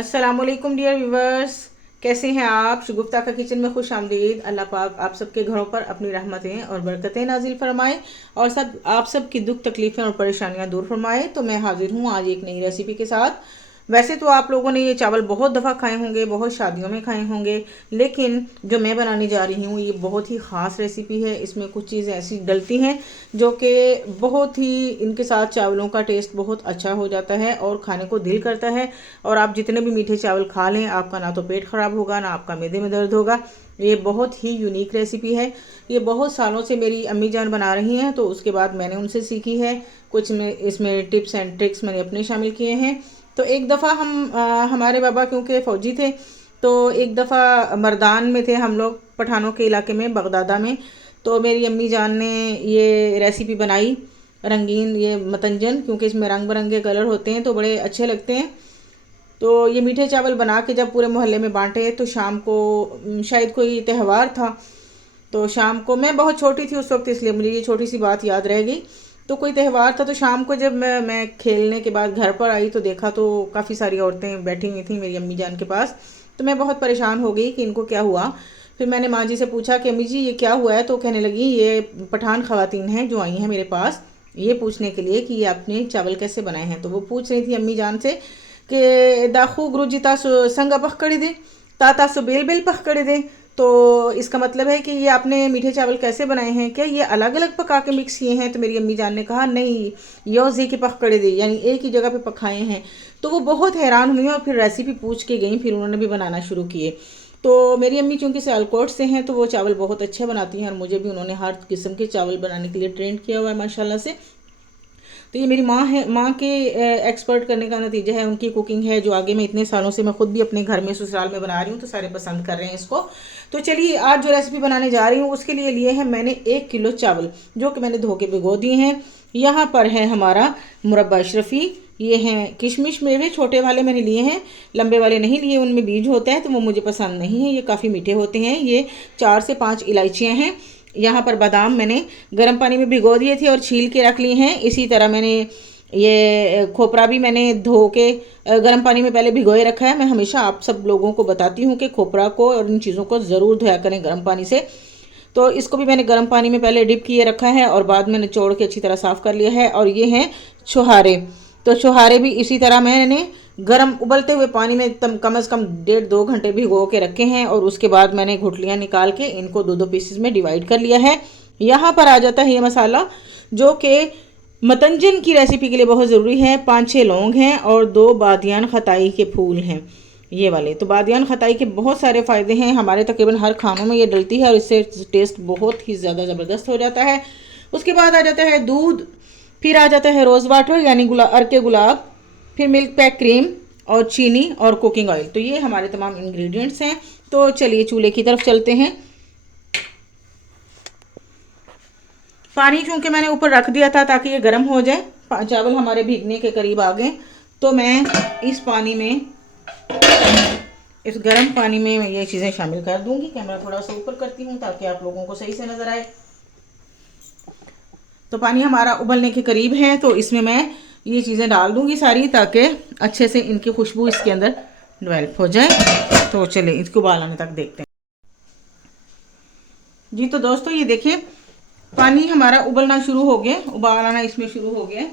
अस्सलामुअलैकुम dear viewers, कैसे हैं आप। शगुफ्ता का किचन में खुश आमदीद। अल्लाह पाक आप सबके घरों पर अपनी रहमतें और बरकतें नाजिल फरमाए और आप सब की दुख तकलीफ़ें और परेशानियां दूर फरमाए। तो मैं हाजिर हूँ आज एक नई रेसिपी के साथ। वैसे तो आप लोगों ने ये चावल बहुत दफ़ा खाए होंगे, बहुत शादियों में खाए होंगे, लेकिन जो मैं बनाने जा रही हूँ ये बहुत ही ख़ास रेसिपी है। इसमें कुछ चीज़ें ऐसी डलती हैं जो कि बहुत ही इनके साथ चावलों का टेस्ट बहुत अच्छा हो जाता है और खाने को दिल करता है। और आप जितने भी मीठे चावल खा लें, आपका ना तो पेट ख़राब होगा, ना आपका मैदे में दर्द होगा। ये बहुत ही यूनिक रेसिपी है। ये बहुत सालों से मेरी अम्मी जान बना रही हैं, तो उसके बाद मैंने उनसे सीखी है। कुछ में इसमें टिप्स एंड ट्रिक्स मैंने अपने शामिल किए हैं। तो एक दफ़ा हमारे बाबा क्योंकि फ़ौजी थे, तो एक दफ़ा मर्दान में थे हम लोग, पठानों के इलाके में, बगदादा में। तो मेरी अम्मी जान ने ये रेसिपी बनाई, रंगीन ये मतंजन, क्योंकि इसमें रंग बिरंगे कलर होते हैं तो बड़े अच्छे लगते हैं। तो ये मीठे चावल बना के जब पूरे मोहल्ले में बांटे, तो शाम को शायद कोई त्यौहार था, तो शाम को मैं बहुत छोटी थी उस वक्त, इसलिए मुझे ये छोटी सी बात याद रह गई। तो कोई त्यौहार था, तो शाम को जब मैं खेलने के बाद घर पर आई तो देखा तो काफ़ी सारी औरतें बैठी हुई थी मेरी अम्मी जान के पास। तो मैं बहुत परेशान हो गई कि इनको क्या हुआ। फिर मैंने माँ जी से पूछा कि अम्मी जी ये क्या हुआ है। तो कहने लगी ये पठान ख़वातीन हैं जो आई हैं मेरे पास, ये पूछने के लिए कि ये आपने चावल कैसे बनाए हैं। तो वो पूछ रही थी अम्मी जान से कि दाखू गुरुजी तासु संग पख कड़ी दे, तासु बेल बेल पख कड़ी दे। तो इसका मतलब है कि ये आपने मीठे चावल कैसे बनाए हैं, क्या ये अलग अलग पका के मिक्स किए हैं। तो मेरी अम्मी जान ने कहा नहीं, योजी के पख कड़े दे, यानी एक ही जगह पे पकाए हैं। तो वो बहुत हैरान हुई और फिर रेसिपी पूछ के गई, फिर उन्होंने भी बनाना शुरू किए। तो मेरी अम्मी चूँकि सियालकोट से हैं, तो वो चावल बहुत अच्छे बनाती हैं और मुझे भी उन्होंने हर किस्म के चावल बनाने के लिए ट्रेंड किया हुआ है माशाल्लाह से। तो ये मेरी माँ है, माँ के एक्सपर्ट करने का नतीजा है, उनकी कुकिंग है जो आगे मैं इतने सालों से मैं खुद भी अपने घर में ससुराल में बना रही हूँ, तो सारे पसंद कर रहे हैं इसको। तो चलिए आज जो रेसिपी बनाने जा रही हूँ उसके लिए लिए हैं मैंने 1 किलो चावल, जो कि मैंने धो के भिगो दिए हैं। यहाँ पर है हमारा मुरब्बा अशरफी, ये हैं किशमिश मेवे, छोटे वाले मैंने लिए हैं, लंबे वाले नहीं लिए, उनमें बीज होता है तो वो मुझे पसंद नहीं है, ये काफ़ी मीठे होते हैं। ये 4 से 5 इलायचियाँ हैं। यहाँ पर बादाम मैंने गर्म पानी में भिगो दिए थे और छील के रख लिए हैं। इसी तरह मैंने ये खोपरा भी मैंने धो के गर्म पानी में पहले भिगोए रखा है। मैं हमेशा आप सब लोगों को बताती हूँ कि खोपरा को और इन चीज़ों को ज़रूर धोया करें गर्म पानी से। तो इसको भी मैंने गर्म पानी में पहले डिप किए रखा है और बाद में निचोड़ के अच्छी तरह साफ़ कर लिया है। और ये हैं छुहारे, तो छुहारे भी इसी तरह मैंने गर्म उबलते हुए पानी में कम से कम 1.5-2 घंटे भिगो के रखे हैं और उसके बाद मैंने गुठलियाँ निकाल के इनको 2-2 पीसेस में डिवाइड कर लिया है। यहाँ पर आ जाता है ये मसाला जो कि मतंजन की रेसिपी के लिए बहुत ज़रूरी है। 5-6 लौंग हैं और 2 बादियान खताई के फूल हैं, ये वाले। तो बादियान खताई के बहुत सारे फ़ायदे हैं, हमारे तकरीबन हर खानों में ये डलती है और इससे टेस्ट बहुत ही ज़्यादा ज़बरदस्त हो जाता है। उसके बाद आ जाता है दूध, फिर आ जाता है रोज़ वाटर यानी अर्के गुलाब, फिर मिल्क पैक क्रीम और चीनी और कुकिंग ऑयल। तो ये हमारे तमाम इंग्रेडिएंट्स हैं। तो चलिए चूल्हे की तरफ चलते हैं। पानी चूँकि मैंने ऊपर रख दिया था ताकि ये गर्म हो जाए, चावल हमारे भीगने के करीब आ गए, तो मैं इस पानी में, इस गर्म पानी में मैं ये चीज़ें शामिल कर दूंगी। कैमरा थोड़ा सा ऊपर करती हूँ ताकि आप लोगों को सही से नज़र आए। तो पानी हमारा उबलने के करीब है, तो इसमें मैं ये चीज़ें डाल दूंगी सारी, ताकि अच्छे से इनकी खुशबू इसके अंदर डेवलप हो जाए। तो चलिए इसको उबाल आने तक देखते हैं। जी तो दोस्तों ये देखिए पानी हमारा उबलना शुरू हो गया, उबाल आना इसमें शुरू हो गया।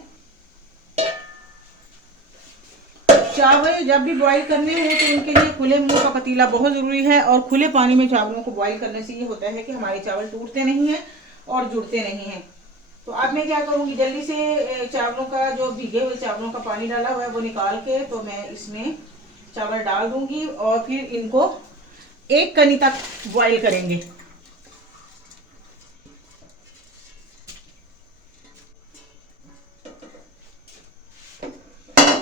चावल जब भी बॉईल करने हो तो उनके लिए खुले मुंह का पतीला बहुत ज़रूरी है। और खुले पानी में चावलों को बॉईल करने से ये होता है कि हमारे चावल टूटते नहीं हैं और जुड़ते नहीं हैं। तो अब मैं क्या करूँगी, जल्दी से चावलों का, जो भीगे हुए चावलों का पानी डाला हुआ है वो निकाल के, तो मैं इसमें चावल डाल दूंगी और फिर इनको 1 कनी तक बॉईल करेंगे।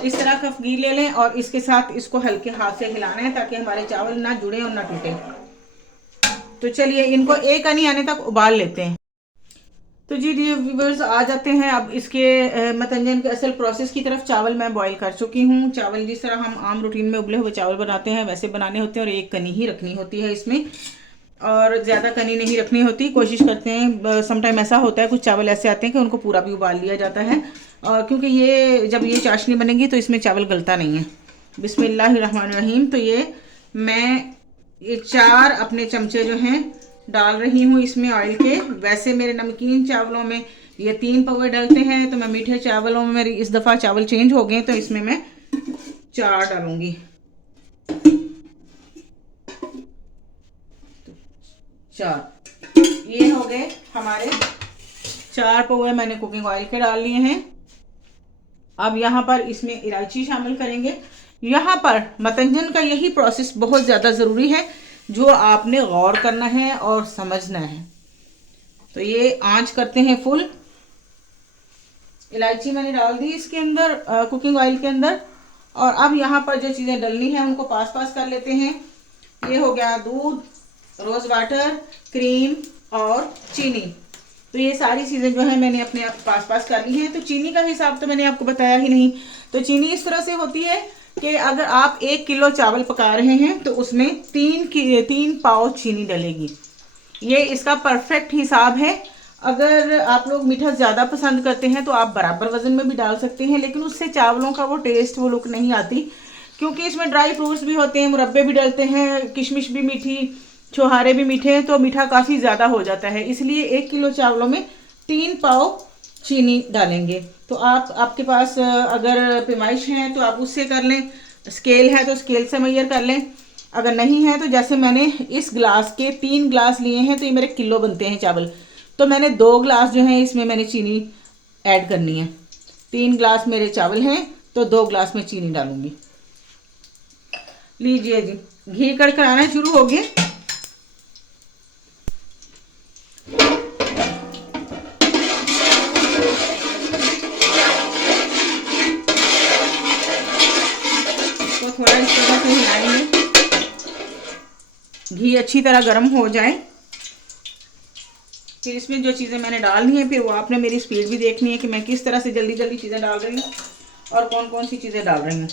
इस तरह का फगीर ले लें और इसके साथ इसको हल्के हाथ से हिलाना है ताकि हमारे चावल ना जुड़े और ना टूटे। तो चलिए इनको 1 कनी आने तक उबाल लेते हैं। तो जी डियर व्यूवर्स आ जाते हैं अब इसके मतंजन के असल प्रोसेस की तरफ। चावल मैं बॉईल कर चुकी हूँ। चावल जिस तरह हम आम रूटीन में उबले हुए चावल बनाते हैं वैसे बनाने होते हैं और 1 कनी ही रखनी होती है इसमें, और ज़्यादा कनी नहीं रखनी होती। कोशिश करते हैं, समटाइम ऐसा होता है कुछ चावल ऐसे आते हैं कि उनको पूरा भी उबाल लिया जाता है, और क्योंकि ये जब ये चाशनी बनेगी तो इसमें चावल गलता नहीं है। बिस्मिल्लाहिर्रहमानिर्रहीम। तो ये मैं ये 4 अपने चमचे जो हैं डाल रही हूँ इसमें ऑयल के। वैसे मेरे नमकीन चावलों में ये 3 पौवे डलते हैं, तो मैं मीठे चावलों में मेरी इस दफ़ा चावल चेंज हो गए, तो इसमें मैं 4 डालूँगी। 4 ये हो गए हमारे 4 पौवे मैंने कुकिंग ऑयल के डाल लिए हैं। अब यहाँ पर इसमें इलायची शामिल करेंगे। यहाँ पर मतंजन का यही प्रोसेस बहुत ज़्यादा ज़रूरी है, जो आपने गौर करना है और समझना है। तो ये आंच करते हैं फुल। इलायची मैंने डाल दी इसके अंदर, कुकिंग ऑयल के अंदर। और अब यहाँ पर जो चीज़ें डलनी है उनको पास पास कर लेते हैं। ये हो गया दूध, रोज़ वाटर, क्रीम और चीनी। तो ये सारी चीज़ें जो है मैंने अपने पास पास कर ली हैं। तो चीनी का हिसाब तो मैंने आपको बताया ही नहीं। तो चीनी इस तरह से होती है कि अगर आप 1 किलो चावल पका रहे हैं तो उसमें 3 पाव चीनी डलेगी। ये इसका परफेक्ट हिसाब है। अगर आप लोग मीठा ज़्यादा पसंद करते हैं तो आप बराबर वज़न में भी डाल सकते हैं, लेकिन उससे चावलों का वो टेस्ट, वो लुक नहीं आती, क्योंकि इसमें ड्राई फ्रूट्स भी होते हैं, मुरब्बे भी डलते हैं, किशमिश भी मीठी, छोहारे भी मीठे, तो मीठा काफ़ी ज़्यादा हो जाता है। इसलिए 1 किलो चावलों में 3 पाव चीनी डालेंगे। तो आपके पास अगर पैमाइश है तो आप उससे कर लें, स्केल है तो स्केल से मेजर कर लें। अगर नहीं है तो जैसे मैंने इस ग्लास के 3 ग्लास लिए हैं, तो ये मेरे किलो बनते हैं चावल, तो मैंने 2 ग्लास जो हैं इसमें मैंने चीनी ऐड करनी है। 3 ग्लास मेरे चावल हैं तो 2 ग्लास में चीनी डालूंगी। लीजिए जी, घी कड़कड़ाना शुरू हो गया। तो थोड़ा इस तरह से हिलाएंगे, घी अच्छी तरह गर्म हो जाए। फिर इसमें जो चीज़ें मैंने डालनी है, फिर वो आपने मेरी स्पीड भी देखनी है कि मैं किस तरह से जल्दी जल्दी चीज़ें डाल रही हूँ और कौन कौन सी चीज़ें डाल रही हूँ।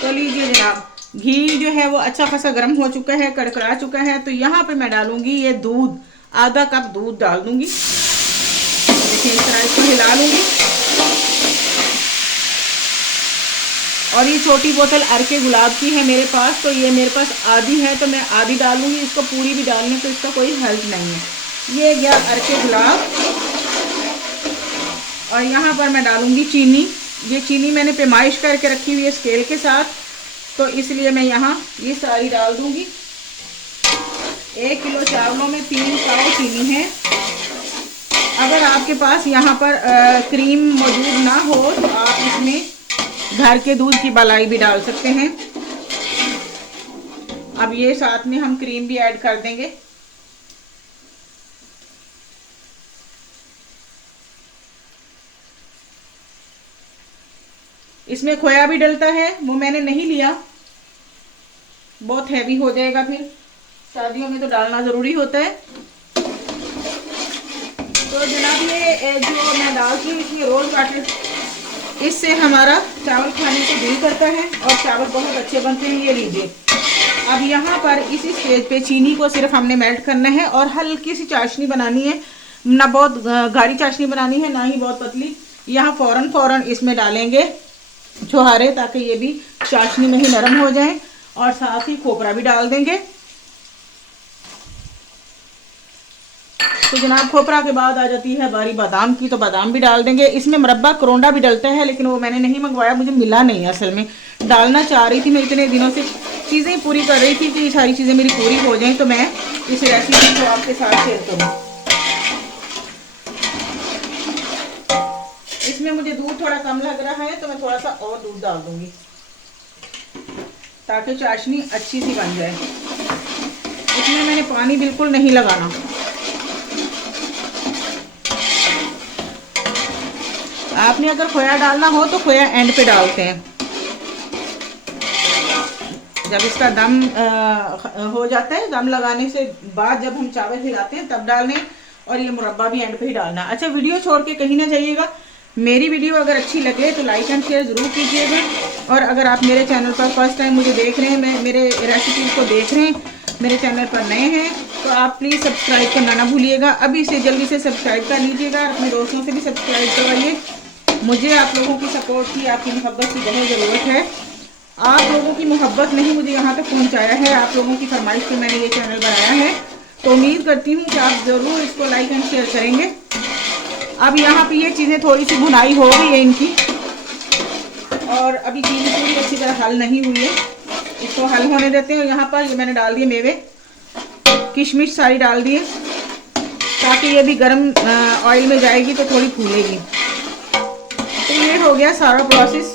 तो लीजिए जनाब, घी जो है वो अच्छा खासा गर्म हो चुका है, कड़कड़ा चुका है। तो यहाँ पे मैं डालूंगी ये दूध, आधा कप दूध डाल दूंगी। देखिए इस तरह इसको हिला लूंगी। और ये छोटी बोतल अरके गुलाब की है मेरे पास, तो ये मेरे पास आधी है, तो मैं आधी डालूंगी। इसको पूरी भी डालने तो इसका कोई हेल्प नहीं है। ये गया अरके गुलाब। और यहाँ पर मैं डालूंगी चीनी। ये चीनी मैंने पैमाइश करके रखी हुई है स्केल के साथ, तो इसलिए मैं यहाँ ये सारी डाल दूंगी। 1 किलो चावलों में 3 पाव चीनी है। अगर आपके पास यहाँ पर क्रीम मौजूद ना हो तो आप इसमें घर के दूध की मलाई भी डाल सकते हैं। अब ये साथ में हम क्रीम भी ऐड कर देंगे। इसमें खोया भी डलता है, वो मैंने नहीं लिया, बहुत हैवी हो जाएगा, फिर शादियों में तो डालना ज़रूरी होता है। तो जनाब ये जो मैं डालती हूँ इसमें रोज़ वाटर, इससे हमारा चावल खाने को दिल करता है और चावल बहुत अच्छे बनते हैं। ये लीजिए, अब यहाँ पर इसी स्टेज पे चीनी को सिर्फ हमने मेल्ट करना है और हल्की सी चाशनी बनानी है, ना बहुत गाढ़ी चाशनी बनानी है ना ही बहुत पतली। यहाँ फ़ौरन इसमें डालेंगे छोहारे, ताकि ये भी चाशनी में ही नरम हो जाए, और साथ ही खोपरा भी डाल देंगे। तो जनाब खोपरा के बाद आ जाती है बारी बादाम की, तो बादाम भी डाल देंगे। इसमें मुरब्बा करोंडा भी डलता है, लेकिन वो मैंने नहीं मंगवाया, मुझे मिला नहीं। असल में डालना चाह रही थी मैं, इतने दिनों से चीज़ें पूरी कर रही थी कि ये सारी चीज़ें मेरी पूरी हो जाएं, तो मैं इस रेसिपी को आपके साथ शेयर करूँ। इसमें मुझे दूध थोड़ा कम लग रहा है, तो मैं थोड़ा सा और दूध डाल दूंगी ताकि चाशनी अच्छी सी बन जाए। इसमें मैंने पानी बिल्कुल नहीं लगाना। आपने अगर खोया डालना हो तो खोया एंड पे डालते हैं, जब इसका दम हो जाता है, दम लगाने से बाद जब हम चावल हिलाते हैं तब डालने, और ये मुरब्बा भी एंड पे ही डालना। अच्छा, वीडियो छोड़ के कहीं ना जाइएगा। मेरी वीडियो अगर अच्छी लगे तो लाइक एंड शेयर ज़रूर कीजिएगा। और अगर आप मेरे चैनल पर फर्स्ट टाइम मुझे देख रहे हैं, मेरे रेसिपीज़ को देख रहे हैं, मेरे चैनल पर नए हैं, तो तो आप प्लीज़ सब्सक्राइब करना ना भूलिएगा। अभी से जल्दी से सब्सक्राइब कर लीजिएगा, अपने दोस्तों से भी सब्सक्राइब करवाइए। मुझे आप लोगों की सपोर्ट की, आपकी मोहब्बत की बहुत ज़रूरत है। आप लोगों की मोहब्बत ने ही मुझे यहाँ तक पहुँचाया है। आप लोगों की फरमाइश पे मैंने ये चैनल बनाया है, तो उम्मीद करती हूँ कि आप ज़रूर इसको लाइक एंड शेयर करेंगे। अब यहाँ पे ये चीज़ें थोड़ी सी भुनाई हो गई है इनकी, और अभी चीज़ें पूरी अच्छी तरह हल नहीं हुई है, इसको हल होने देते हैं। और यहाँ पर ये मैंने डाल दिए मेवे, किशमिश सारी डाल दिए, ताकि ये भी गर्म ऑयल में जाएगी तो थोड़ी फूलेगी। तो ये हो गया सारा प्रोसेस।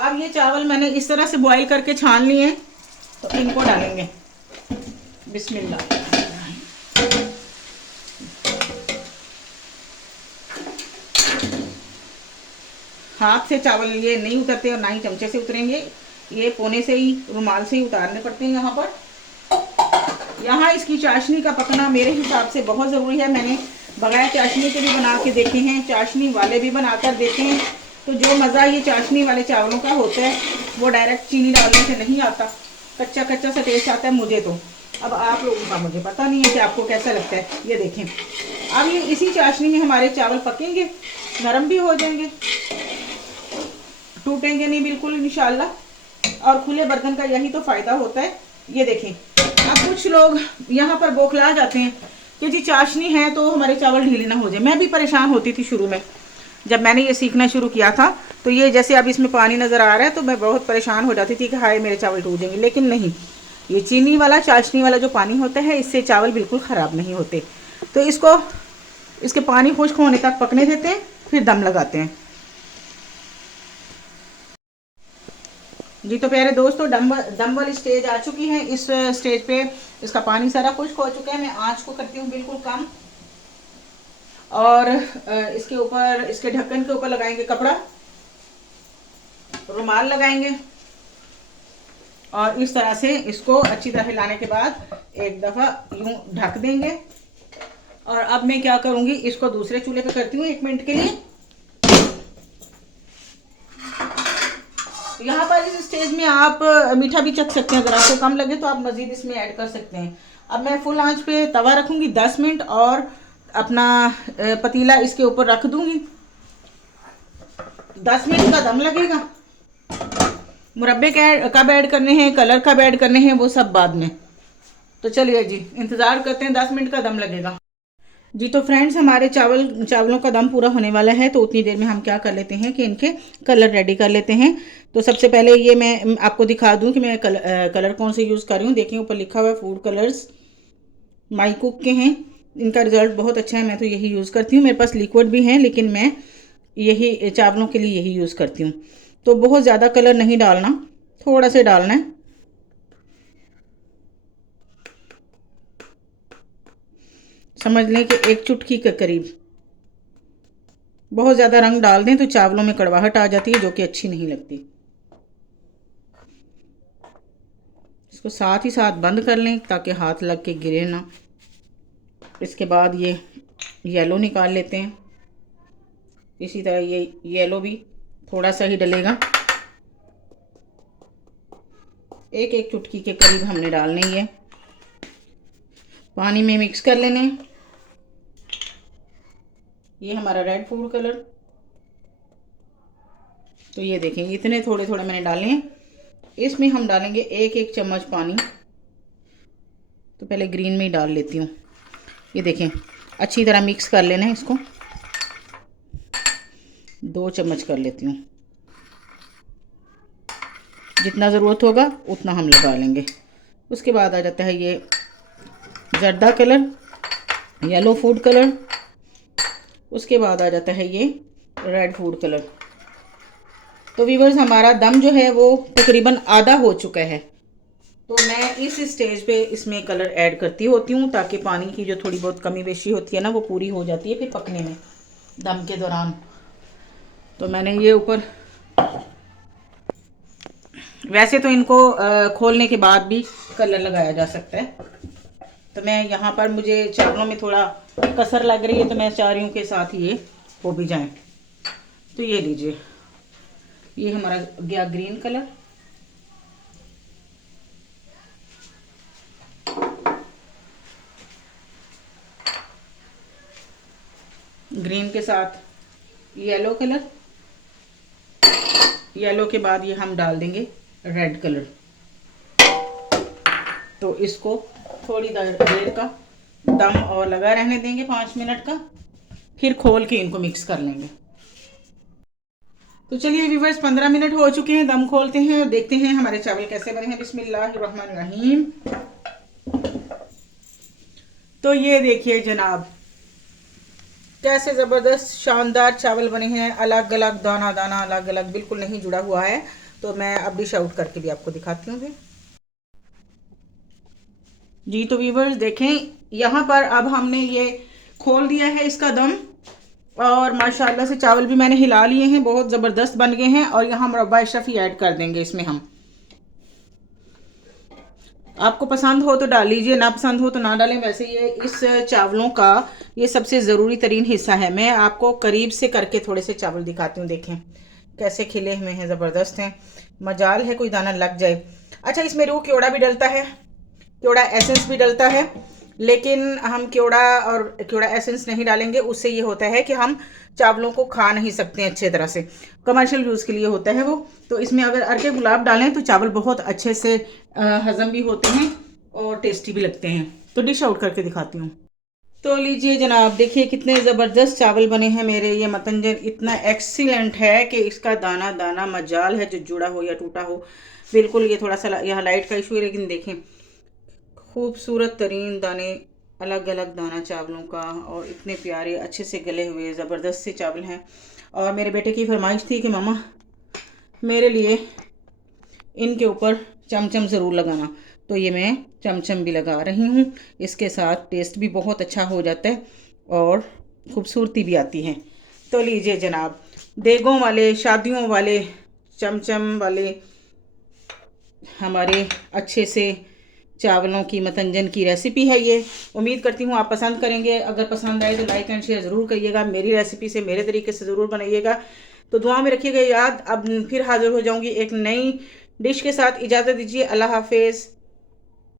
अब ये चावल मैंने इस तरह से बॉईल करके छान लिए हैं, तो इनको डालेंगे। बिस्मिल्लाह। हाथ से चावल ये नहीं उतरते और ना ही चमचे से उतरेंगे, ये कोने से ही, रुमाल से ही उतारने पड़ते हैं। यहाँ पर यहाँ इसकी चाशनी का पकना मेरे हिसाब से बहुत ज़रूरी है। मैंने बगैर चाशनी के भी बना के देखे हैं, चाशनी वाले भी बनाकर देखे हैं। तो जो मज़ा ये चाशनी वाले चावलों का होता है वो डायरेक्ट चीनी डालने से नहीं आता, कच्चा कच्चा सा टेस्ट आता है मुझे तो। अब आप लोगों का मुझे पता नहीं है कि आपको कैसा लगता है। ये देखें, अब ये इसी चाशनी में हमारे चावल पकेंगे, नरम भी हो जाएंगे, टूटेंगे नहीं बिल्कुल इंशाल्लाह। और खुले बर्तन का यही तो फ़ायदा होता है। ये देखें, अब कुछ लोग यहाँ पर बौखला जाते हैं कि जी चाशनी है तो हमारे चावल ढीले ना हो जाए। मैं भी परेशान होती थी शुरू में, जब मैंने ये सीखना शुरू किया था। तो ये जैसे अब इसमें पानी नज़र आ रहा है तो मैं बहुत परेशान हो जाती थी कि हाय मेरे चावल टूट जाएंगे, लेकिन नहीं, ये चीनी वाला चाशनी वाला जो पानी होता है इससे चावल बिल्कुल ख़राब नहीं होते। तो इसको इसके पानी खुश्क होने तक पकने देते हैं, फिर दम लगाते हैं। जी तो प्यारे दोस्तों, दम वाली स्टेज आ चुकी है। इस स्टेज पे इसका पानी सारा खुश्क हो चुका है। मैं आंच को करती हूँ बिल्कुल कम, और इसके ऊपर, इसके ढक्कन के ऊपर लगाएंगे कपड़ा, रुमाल लगाएंगे, और इस तरह से इसको अच्छी तरह हिलाने के बाद एक दफ़ा यूँ ढक देंगे। और अब मैं क्या करूँगी, इसको दूसरे चूल्हे पे करती हूँ 1 मिनट के लिए। यहाँ पर इस स्टेज में आप मीठा भी चख सकते हैं, अगर आपको कम लगे तो आप मज़ीद इसमें ऐड कर सकते हैं। अब मैं फुल आंच पे तवा रखूँगी 10 मिनट, और अपना पतीला इसके ऊपर रख दूँगी। 10 मिनट का दम लगेगा। मुरब्बे कब ऐड करने हैं, कलर कब ऐड करने हैं, वो सब बाद में। तो चलिए जी, इंतज़ार करते हैं, 10 मिनट का दम लगेगा। जी तो फ्रेंड्स, हमारे चावलों का दम पूरा होने वाला है। तो उतनी देर में हम क्या कर लेते हैं कि इनके कलर रेडी कर लेते हैं। तो सबसे पहले ये मैं आपको दिखा दूं कि मैं कलर कौन से यूज़ कर रही हूँ। देखिए ऊपर लिखा हुआ है फूड कलर्स, माई कुक के हैं। इनका रिज़ल्ट बहुत अच्छा है, मैं तो यही यूज़ करती हूँ। मेरे पास लिक्विड भी हैं, लेकिन मैं यही चावलों के लिए यही यूज़ करती हूँ। तो बहुत ज़्यादा कलर नहीं डालना, थोड़ा सा डालना है। समझ लें कि 1 चुटकी के करीब। बहुत ज़्यादा रंग डाल दें तो चावलों में कड़वाहट आ जाती है, जो कि अच्छी नहीं लगती। इसको साथ ही साथ बंद कर लें ताकि हाथ लग के गिरे ना। इसके बाद ये येलो निकाल लेते हैं। इसी तरह ये येलो भी थोड़ा सा ही डलेगा, 1 चुटकी के करीब हमने डालने ही है। पानी में मिक्स कर लेने। ये हमारा रेड फूड कलर, तो ये देखें इतने थोड़े थोड़े मैंने डाले हैं। इसमें हम डालेंगे 1 चम्मच पानी। तो पहले ग्रीन में ही डाल लेती हूँ। ये देखें, अच्छी तरह मिक्स कर लेना है इसको। 2 चम्मच कर लेती हूँ, जितना ज़रूरत होगा उतना हम लगा लेंगे। उसके बाद आ जाता है ये जर्दा कलर, येलो फूड कलर। उसके बाद आ जाता है ये रेड फूड कलर। तो व्यूअर्स, हमारा दम जो है वो तकरीबन आधा हो चुका है। तो मैं इस स्टेज पे इसमें कलर ऐड करती होती हूँ, ताकि पानी की जो थोड़ी बहुत कमी बेशी होती है ना, वो पूरी हो जाती है फिर पकने में दम के दौरान। तो मैंने ये ऊपर, वैसे तो इनको खोलने के बाद भी कलर लगाया जा सकता है। तो मैं यहाँ पर, मुझे चावलों में थोड़ा कसर लग रही है, तो मैं चाह रही हूँ कि साथ ही ये हो भी जाए। तो ये लीजिए, ये हमारा गया ग्रीन कलर। ग्रीन के साथ येलो कलर, येलो के बाद ये हम डाल देंगे रेड कलर। तो इसको थोड़ी देर का दम और लगा रहने देंगे 5 मिनट का, फिर खोल के इनको मिक्स कर लेंगे। तो चलिए व्यूवर्स 15 मिनट हो चुके हैं, दम खोलते हैं और देखते हैं हमारे चावल कैसे बने हैं। बिस्मिल्लाहिर्रहमानिर्रहीम। तो ये देखिए जनाब कैसे ज़बरदस्त शानदार चावल बने हैं, अलग अलग दाना दाना अलग अलग, बिल्कुल नहीं जुड़ा हुआ है। तो मैं अब डिश आउट करके भी आपको दिखाती हूँ फिर। जी तो व्यूवर्स देखें, यहाँ पर अब हमने ये खोल दिया है इसका दम, और माशाल्लाह से चावल भी मैंने हिला लिए हैं, बहुत ज़बरदस्त बन गए हैं। और यहाँ मुरब्बा अशरफी ऐड कर देंगे इसमें हम। आपको पसंद हो तो डाल लीजिए, ना पसंद हो तो ना डालें। वैसे ये इस चावलों का ये सबसे ज़रूरी तरीन हिस्सा है। मैं आपको करीब से करके थोड़े से चावल दिखाती हूँ, देखें कैसे खिले हुए हैं, ज़बरदस्त हैं। मजाल है कोई दाना लग जाए। अच्छा, इसमें रूह क्योड़ा भी डलता है, क्योड़ा एसेंस भी डलता है, लेकिन हम क्योड़ा और क्योड़ा एसेंस नहीं डालेंगे। उससे ये होता है कि हम चावलों को खा नहीं सकते अच्छे तरह से, कमर्शियल यूज़ के लिए होता है वो। तो इसमें अगर अरके गुलाब डालें तो चावल बहुत अच्छे से हज़म भी होते हैं और टेस्टी भी लगते हैं। तो डिश आउट करके दिखाती हूँ। तो लीजिए जनाब, देखिए कितने ज़बरदस्त चावल बने हैं मेरे। ये मतंजन इतना एक्सीलेंट है कि इसका दाना दाना मजाल है जो जुड़ा हो या टूटा हो, बिल्कुल। ये थोड़ा सा यहाँ लाइट का इशू है, लेकिन देखें खूबसूरत तरीन दाने, अलग अलग दाना चावलों का, और इतने प्यारे अच्छे से गले हुए ज़बरदस्त से चावल हैं। और मेरे बेटे की फरमाइश थी कि मामा मेरे लिए इनके ऊपर चमचम ज़रूर लगाना, तो ये मैं चमचम भी लगा रही हूँ। इसके साथ टेस्ट भी बहुत अच्छा हो जाता है और खूबसूरती भी आती है। तो लीजिए जनाब, देगों वाले, शादियों वाले, चमचम वाले हमारे अच्छे से चावलों की मतंजन की रेसिपी है ये। उम्मीद करती हूँ आप पसंद करेंगे। अगर पसंद आए तो लाइक एंड शेयर ज़रूर करिएगा। मेरी रेसिपी से मेरे तरीके से ज़रूर बनाइएगा। तो दुआ में रखिएगा याद। अब फिर हाज़िर हो जाऊँगी एक नई डिश के साथ। इजाज़त दीजिए, अल्लाह हाफिज़।